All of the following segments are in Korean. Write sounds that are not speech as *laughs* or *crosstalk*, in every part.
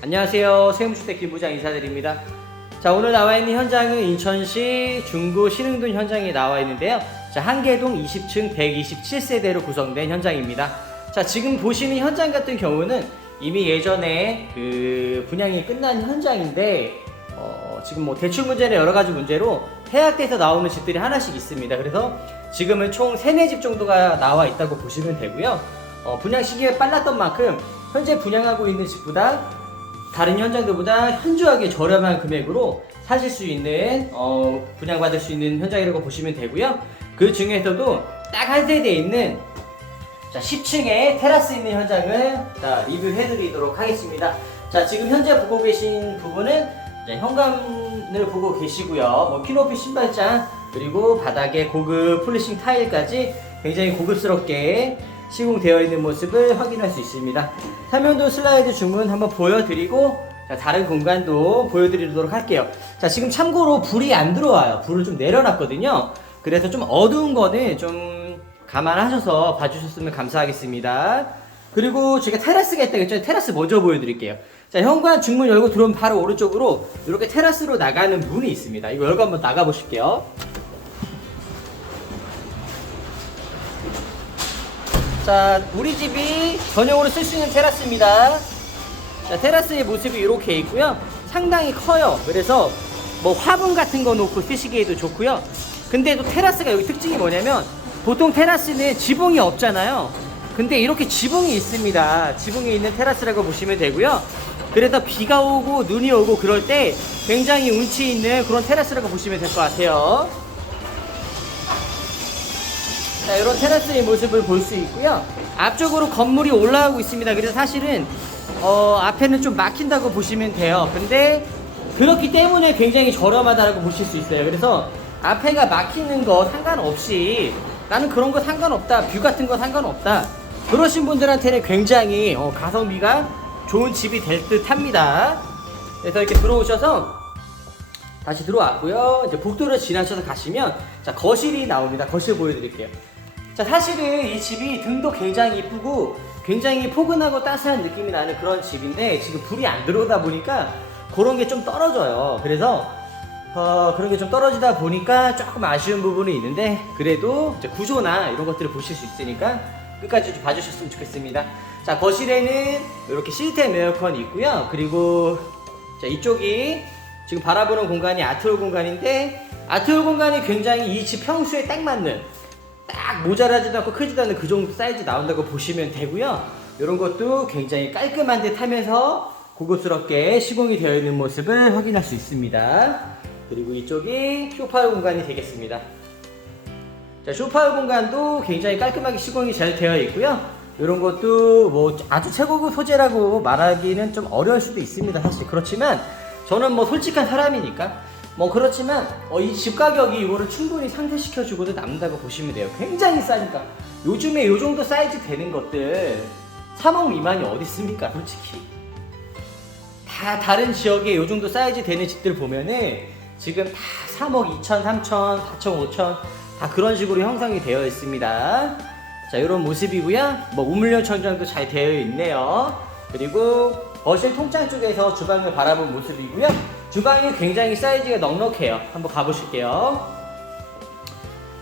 안녕하세요. 세무주택 김부장 인사드립니다. 자, 오늘 나와 있는 현장은 인천시 중구 신흥동 현장에 나와 있는데요. 자, 한계동 20층 127세대로 구성된 현장입니다. 자, 지금 보시는 현장 같은 경우는 이미 예전에 그 분양이 끝난 현장인데, 어, 지금 뭐 대출 문제나 여러 가지 문제로 해약돼서 나오는 집들이 하나씩 있습니다. 그래서 지금은 총 3, 4집 정도가 나와 있다고 보시면 되고요. 어, 분양 시기에 빨랐던 만큼 현재 분양하고 있는 집보다 다른 현장들보다 현저하게 저렴한 금액으로 사실 수 있는 어, 분양받을 수 있는 현장이라고 보시면 되고요. 그 중에서도 딱 한 세대에 있는 자 10층에 테라스 있는 현장을 자, 리뷰해드리도록 하겠습니다. 자 지금 현재 보고 계신 부분은 자, 현관을 보고 계시고요. 뭐 키높이 신발장 그리고 바닥에 고급 폴리싱 타일까지 굉장히 고급스럽게 시공되어 있는 모습을 확인할 수 있습니다. 삼연도 슬라이드 주문 한번 보여드리고 자, 다른 공간도 보여드리도록 할게요. 자 지금 참고로 불이 안 들어와요. 불을 좀 내려놨거든요. 그래서 좀 어두운 거는 좀 감안하셔서 봐주셨으면 감사하겠습니다. 그리고 제가 테라스가 있다고 했죠. 테라스 먼저 보여드릴게요. 자, 현관 중문 열고 들어오면 바로 오른쪽으로 이렇게 테라스로 나가는 문이 있습니다. 이거 열고 한번 나가보실게요. 자, 우리 집이 전용으로 쓸 수 있는 테라스입니다. 자, 테라스의 모습이 이렇게 있고요. 상당히 커요. 그래서 뭐 화분 같은 거 놓고 쓰시기에도 좋고요. 근데 또 테라스가 여기 특징이 뭐냐면 보통 테라스는 지붕이 없잖아요. 근데 이렇게 지붕이 있습니다. 지붕이 있는 테라스라고 보시면 되고요. 그래서 비가 오고 눈이 오고 그럴 때 굉장히 운치 있는 그런 테라스라고 보시면 될 것 같아요. 자, 이런 테라스의 모습을 볼 수 있고요. 앞쪽으로 건물이 올라오고 있습니다. 그래서 사실은 어, 앞에는 좀 막힌다고 보시면 돼요. 근데 그렇기 때문에 굉장히 저렴하다고 보실 수 있어요. 그래서 앞에가 막히는 거 상관없이 나는 그런 거 상관없다. 뷰 같은 거 상관없다. 그러신 분들한테는 굉장히 어, 가성비가 좋은 집이 될 듯 합니다. 그래서 이렇게 들어오셔서 다시 들어왔고요. 이제 복도를 지나셔서 가시면 자 거실이 나옵니다. 거실 보여드릴게요. 자 사실은 이 집이 등도 굉장히 이쁘고 굉장히 포근하고 따스한 느낌이 나는 그런 집인데 지금 불이 안 들어오다 보니까 그런 게 좀 떨어져요. 그래서 어, 그런 게 좀 떨어지다 보니까 조금 아쉬운 부분이 있는데 그래도 구조나 이런 것들을 보실 수 있으니까 끝까지 좀 봐주셨으면 좋겠습니다. 자 거실에는 이렇게 시스템 에어컨이 있고요. 그리고 자 이쪽이 지금 바라보는 공간이 아트홀 공간인데 아트홀 공간이 굉장히 이 집 평수에 딱 맞는 딱 모자라지도 않고 크지도 않은 그 정도 사이즈 나온다고 보시면 되고요. 이런 것도 굉장히 깔끔한 듯 하면서 고급스럽게 시공이 되어 있는 모습을 확인할 수 있습니다. 그리고 이쪽이 쇼파 공간이 되겠습니다. 자, 쇼파 공간도 굉장히 깔끔하게 시공이 잘 되어 있고요. 이런 것도 뭐 아주 최고급 소재라고 말하기는 좀 어려울 수도 있습니다. 사실 그렇지만 저는 뭐 솔직한 사람이니까 뭐 그렇지만 어, 이 집 가격이 이거를 충분히 상쇄시켜 주고도 남는다고 보시면 돼요. 굉장히 싸니까 요즘에 요 정도 사이즈 되는 것들 3억 미만이 어디 있습니까, 솔직히. 다 다른 지역에 요 정도 사이즈 되는 집들 보면은 지금 다 3억 2천, 3천, 4천, 5천 다 그런 식으로 형성이 되어 있습니다. 자, 이런 모습이고요. 뭐 우물려 천장도 잘 되어 있네요. 그리고 거실 통창 쪽에서 주방을 바라본 모습이고요. 주방이 굉장히 사이즈가 넉넉해요. 한번 가보실게요.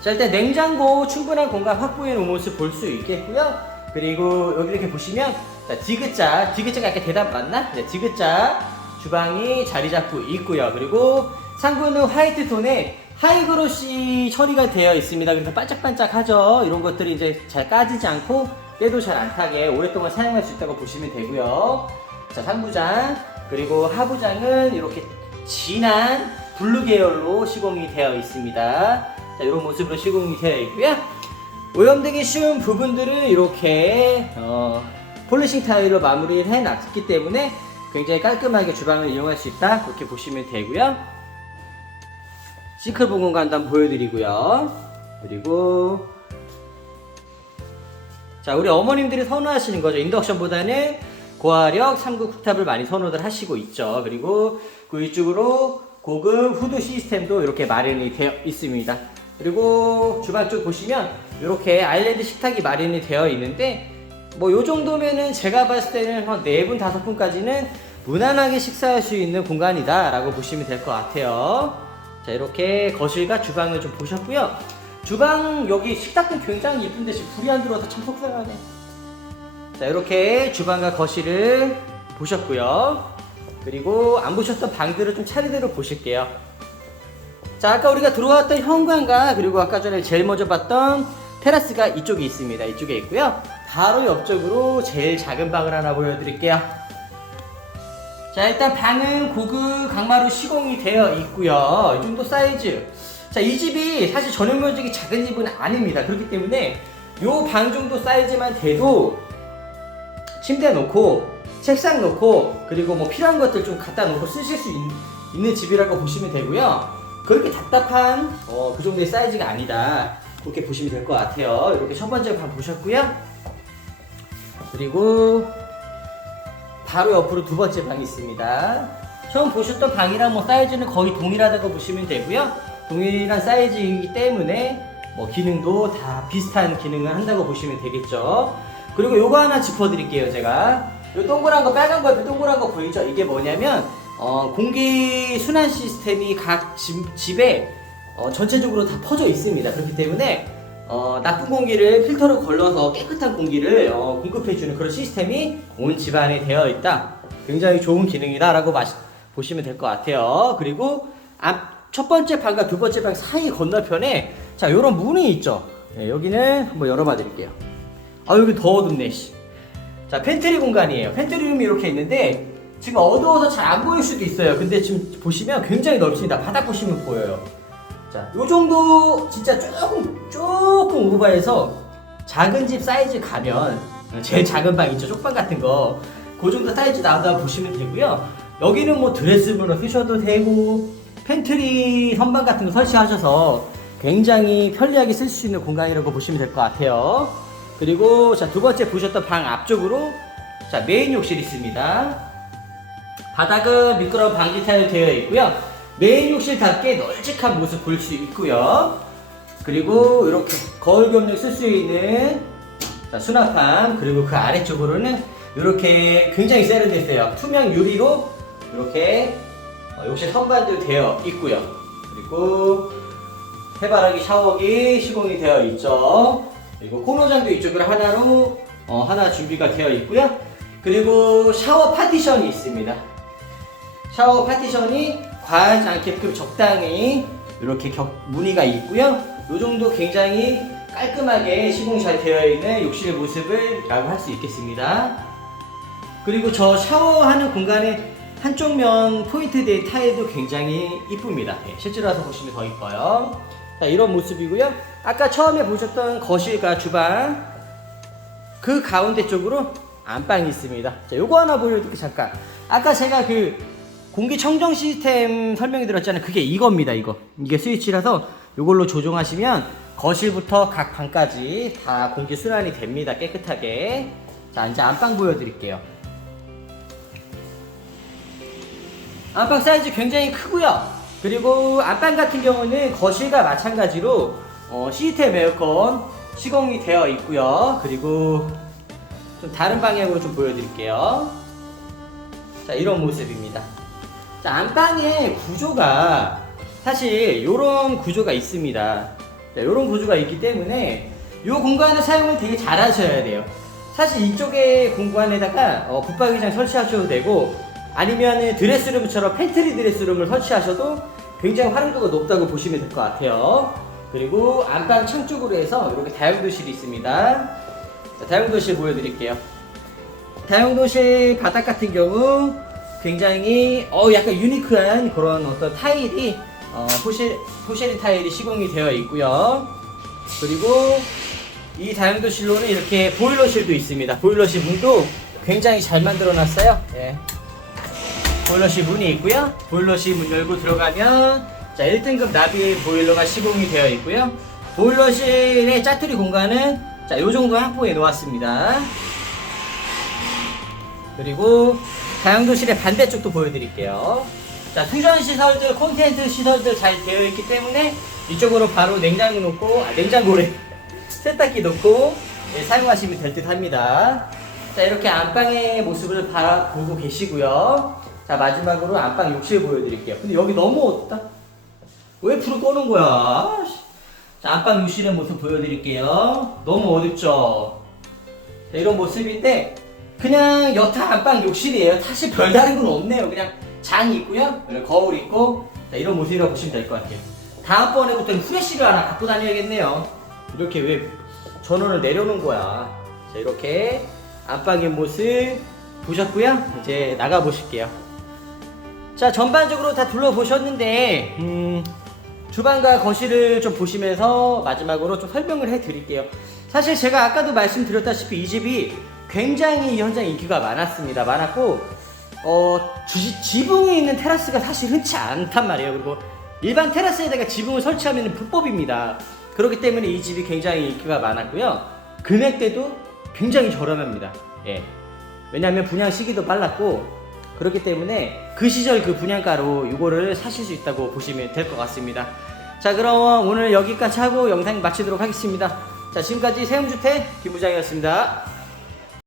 자, 일단 냉장고 충분한 공간 확보해 놓은 모습 볼 수 있겠고요. 그리고 여기 이렇게 보시면 자, 디귿자, 디귿자가 아까 대답 맞나? 네, 디귿자 주방이 자리 잡고 있고요. 그리고 상부는 화이트 톤에 하이그로시 처리가 되어 있습니다. 그래서 반짝반짝하죠. 이런 것들이 이제 잘 까지지 않고 때도 잘 안 타게 오랫동안 사용할 수 있다고 보시면 되고요. 자, 상부장 그리고 하부장은 이렇게 진한 블루 계열로 시공이 되어 있습니다. 자, 이런 모습으로 시공이 되어 있고요. 오염되기 쉬운 부분들은 이렇게 어, 폴리싱 타일로 마무리를 해놨기 때문에 굉장히 깔끔하게 주방을 이용할 수 있다 그렇게 보시면 되고요. 싱크볼 공간도 한번 보여드리고요. 그리고 자 우리 어머님들이 선호하시는 거죠. 인덕션보다는 고화력 3구 쿡탑을 많이 선호들 하시고 있죠. 그리고 그 위쪽으로 고급 후드 시스템도 이렇게 마련이 되어 있습니다. 그리고 주방 쪽 보시면 이렇게 아일랜드 식탁이 마련이 되어 있는데 뭐 요 정도면은 제가 봤을 때는 한 4분, 5분까지는 무난하게 식사할 수 있는 공간이다 라고 보시면 될 것 같아요 자 이렇게 거실과 주방을 좀 보셨고요 주방 여기 식탁은 굉장히 이쁜데 지금 불이 안 들어와서 참 속상하네 자 이렇게 주방과 거실을 보셨고요. 그리고 안 보셨던 방들을 좀 차례대로 보실게요. 자 아까 우리가 들어왔던 현관과 그리고 아까 전에 제일 먼저 봤던 테라스가 이쪽에 있습니다. 이쪽에 있고요. 바로 옆쪽으로 제일 작은 방을 하나 보여드릴게요. 자 일단 방은 고급 강마루 시공이 되어 있고요. 이 정도 사이즈. 자 이 집이 사실 전용 면적이 작은 집은 아닙니다. 그렇기 때문에 요 방 정도 사이즈만 돼도 침대 놓고 책상 놓고 그리고 뭐 필요한 것들 좀 갖다 놓고 쓰실 수 있, 는 집이라고 보시면 되고요. 그렇게 답답한 어, 그 정도의 사이즈가 아니다. 그렇게 보시면 될 것 같아요. 이렇게 첫 번째 방 보셨고요. 그리고 바로 옆으로 두 번째 방이 있습니다. 처음 보셨던 방이랑 뭐 사이즈는 거의 동일하다고 보시면 되고요. 동일한 사이즈이기 때문에 뭐 기능도 다 비슷한 기능을 한다고 보시면 되겠죠 그리고 요거 하나 짚어드릴게요 제가. 요 동그란 거 빨간 거 옆에 동그란 거 보이죠? 이게 뭐냐면 어, 공기 순환 시스템이 각 집, 집에 어, 전체적으로 다 퍼져 있습니다. 그렇기 때문에 어, 나쁜 공기를 필터로 걸러서 깨끗한 공기를 어, 공급해주는 그런 시스템이 온 집안에 되어 있다. 굉장히 좋은 기능이다라고 보시면 될 것 같아요. 그리고 앞, 첫 번째 방과 두 번째 방 사이 건너편에 자 요런 문이 있죠? 네, 여기는 한번 열어봐 드릴게요 아 여기 더 어둡네 씨. 자 팬트리 공간이에요. 팬트리 룸이 이렇게 있는데 지금 어두워서 잘 안 보일 수도 있어요. 근데 지금 보시면 굉장히 넓습니다. 바닥 보시면 보여요. 자요 정도 진짜 조금 조금 오버해서 작은 집 사이즈 가면 제일 작은 방 있죠? 쪽방 같은 거 그 정도 사이즈 나온다 보시면 되고요. 여기는 뭐 드레스룸으로 쓰셔도 되고 팬트리 선반 같은 거 설치하셔서 굉장히 편리하게 쓸 수 있는 공간이라고 보시면 될 것 같아요. 그리고 자 두 번째 보셨던 방 앞쪽으로 자 메인 욕실 있습니다. 바닥은 미끄러운 방지 타일 되어 있고요. 메인 욕실답게 널찍한 모습 볼 수 있고요. 그리고 이렇게 거울 겸용 쓸수 있는 자, 수납함 그리고 그 아래쪽으로는 이렇게 굉장히 세련됐어요. 투명 유리로 이렇게 어, 욕실 선반도 되어 있고요. 그리고 해바라기 샤워기 시공이 되어 있죠. 그리고 코너장도 이쪽으로 하나로 어, 하나 준비가 되어 있고요. 그리고 샤워 파티션이 있습니다. 샤워 파티션이 과하지 않게끔 적당히 이렇게 격, 무늬가 있고요. 이 정도 굉장히 깔끔하게 시공 잘 되어 있는 욕실 모습을 라고 할 수 있겠습니다. 그리고 저 샤워하는 공간에 한쪽 면 포인트 된 타일도 굉장히 이쁩니다. 예, 실제로 와서 보시면 더 이뻐요. 자, 이런 모습이고요. 아까 처음에 보셨던 거실과 주방 그 가운데 쪽으로 안방이 있습니다. 자, 요거 하나 보여드릴게요, 잠깐. 아까 제가 그 공기청정 시스템 설명해 드렸잖아요. 그게 이겁니다, 이거. 이게 스위치라서 요걸로 조종하시면 거실부터 각 방까지 다 공기 순환이 됩니다. 깨끗하게. 자, 이제 안방 보여드릴게요. 안방 사이즈 굉장히 크고요. 그리고 안방 같은 경우는 거실과 마찬가지로 어, 시스템 에어컨 시공이 되어 있고요. 그리고 좀 다른 방향으로 좀 보여드릴게요. 자, 이런 모습입니다. 자, 안방의 구조가 사실 이런 구조가 있습니다. 자, 이런 구조가 있기 때문에 이 공간을 사용을 되게 잘 하셔야 돼요. 사실 이쪽에 공간에다가 어, 붙박이장 설치하셔도 되고 아니면 드레스룸처럼 팬트리 드레스룸을 설치하셔도 굉장히 활용도가 높다고 보시면 될 것 같아요. 그리고 안방 창 쪽으로 해서 이렇게 다용도실이 있습니다. 자, 다용도실 보여드릴게요. 다용도실 바닥 같은 경우 굉장히 어 약간 유니크한 그런 어떤 타일이 어, 포실 포쉐린 타일이 시공이 되어 있고요. 그리고 이 다용도실로는 이렇게 보일러실도 있습니다. 보일러실 문도 굉장히 잘 만들어 놨어요. 예. 보일러실 문이 있고요. 보일러실 문 열고 들어가면 자 1등급 나비 보일러가 시공이 되어 있고요. 보일러실의 짜투리 공간은 자 요 정도 확보해 놓았습니다. 그리고 다용도실의 반대쪽도 보여드릴게요. 자 충전 시설들, 콘텐츠 시설들 잘 되어 있기 때문에 이쪽으로 바로 냉장고 놓고 아, 냉장고래 *laughs* 세탁기 놓고 예, 사용하시면 될 듯 합니다. 자 이렇게 안방의 모습을 바라보고 계시고요. 자 마지막으로 안방 욕실 보여드릴게요. 근데 여기 너무 어둡다. 왜 불을 꺼는 거야? 자 안방 욕실의 모습 보여드릴게요. 너무 어둡죠. 자, 이런 모습인데 그냥 여타 안방 욕실이에요. 사실 별다른 건 없네요. 그냥 장이 있고요. 거울 있고 자, 이런 모습이라고 보시면 될 것 같아요. 다음번에부터는 후레쉬를 하나 갖고 다녀야겠네요. 이렇게 왜 전원을 내려놓은 거야. 자 이렇게 안방의 모습 보셨고요. 이제 나가 보실게요. 자 전반적으로 다 둘러보셨는데 음, 주방과 거실을 좀 보시면서 마지막으로 좀 설명을 해드릴게요. 사실 제가 아까도 말씀드렸다시피 이 집이 굉장히 현장 인기가 많았습니다. 많았고 어 지, 지붕에 있는 테라스가 사실 흔치 않단 말이에요. 그리고 일반 테라스에다가 지붕을 설치하면 불법입니다. 그렇기 때문에 이 집이 굉장히 인기가 많았고요. 금액대도 굉장히 저렴합니다. 예. 왜냐하면 분양 시기도 빨랐고 그렇기 때문에 그 시절 그 분양가로 이거를 사실 수 있다고 보시면 될 것 같습니다. 자 그럼 오늘 여기까지 하고 영상 마치도록 하겠습니다. 자 지금까지 세움주택 김부장이었습니다.